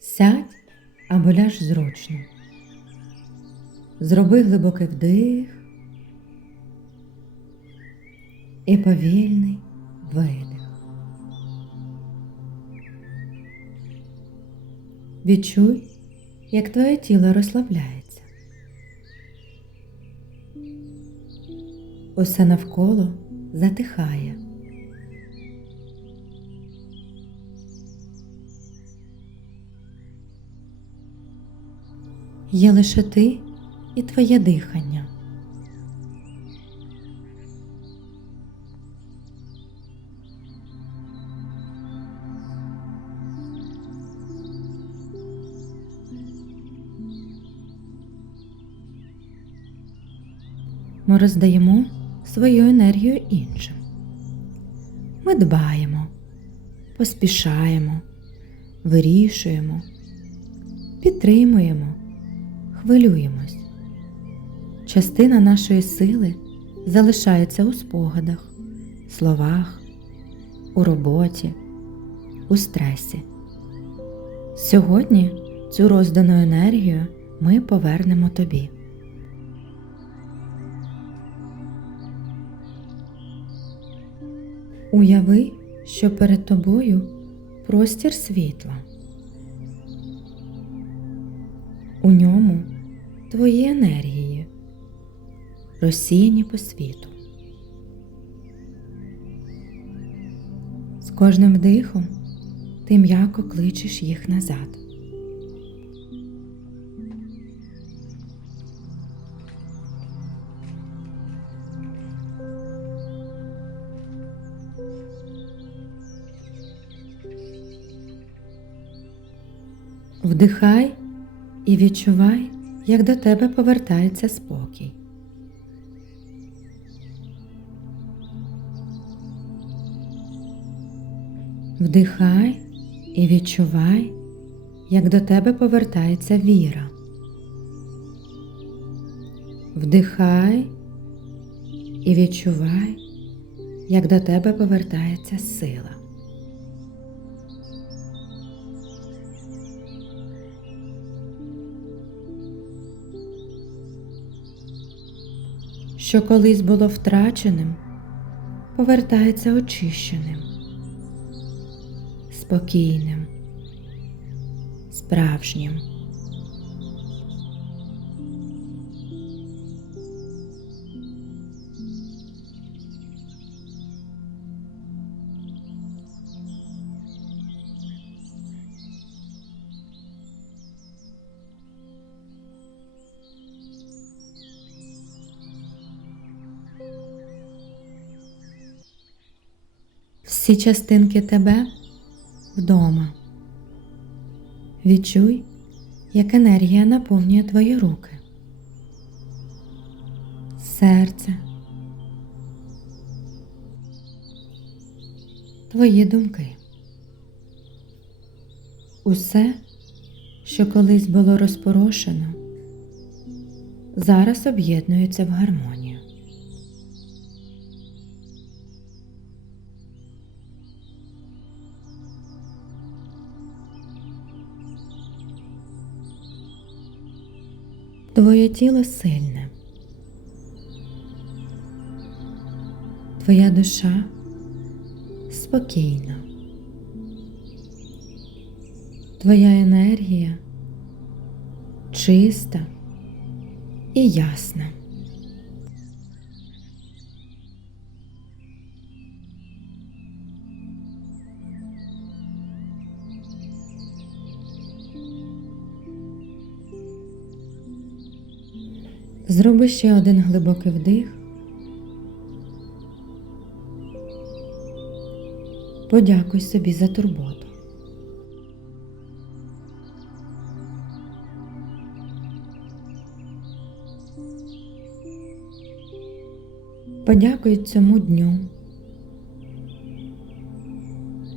Сядь або ляж зручно. Зроби глибокий вдих і повільний видих. Відчуй, як твоє тіло розслабляється. Усе навколо затихає. Є лише ти і твоє дихання. Ми роздаємо свою енергію іншим. Ми дбаємо, поспішаємо, вирішуємо, підтримуємо, хвилюємось. Частина нашої сили залишається у спогадах, словах, у роботі, у стресі. Сьогодні цю роздану енергію ми повернемо тобі. Уяви, що перед тобою простір світла. Твої енергії, розсіяні по світу. З кожним вдихом ти м'яко кличеш їх назад. Вдихай і відчувай, як до тебе повертається спокій. Вдихай і відчувай, як до тебе повертається віра. Вдихай і відчувай, як до тебе повертається сила. Що колись було втраченим, повертається очищеним, спокійним, справжнім. Всі частинки тебе вдома. Відчуй, як енергія наповнює твої руки, серце, твої думки. Усе, що колись було розпорошено, зараз об'єднується в гармонію. Твоє тіло сильне. Твоя душа спокійна. Твоя енергія чиста і ясна. Зроби ще один глибокий вдих. Подякуй собі за турботу. Подякуй цьому дню,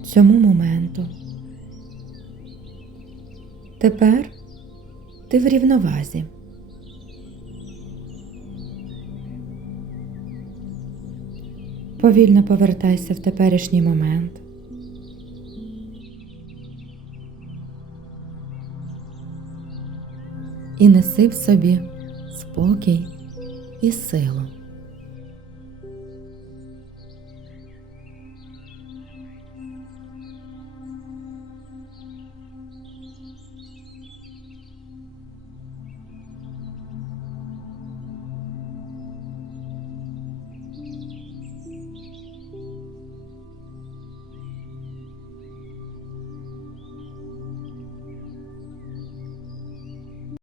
цьому моменту. Тепер ти в рівновазі. Повільно повертайся в теперішній момент. І неси в собі спокій і силу.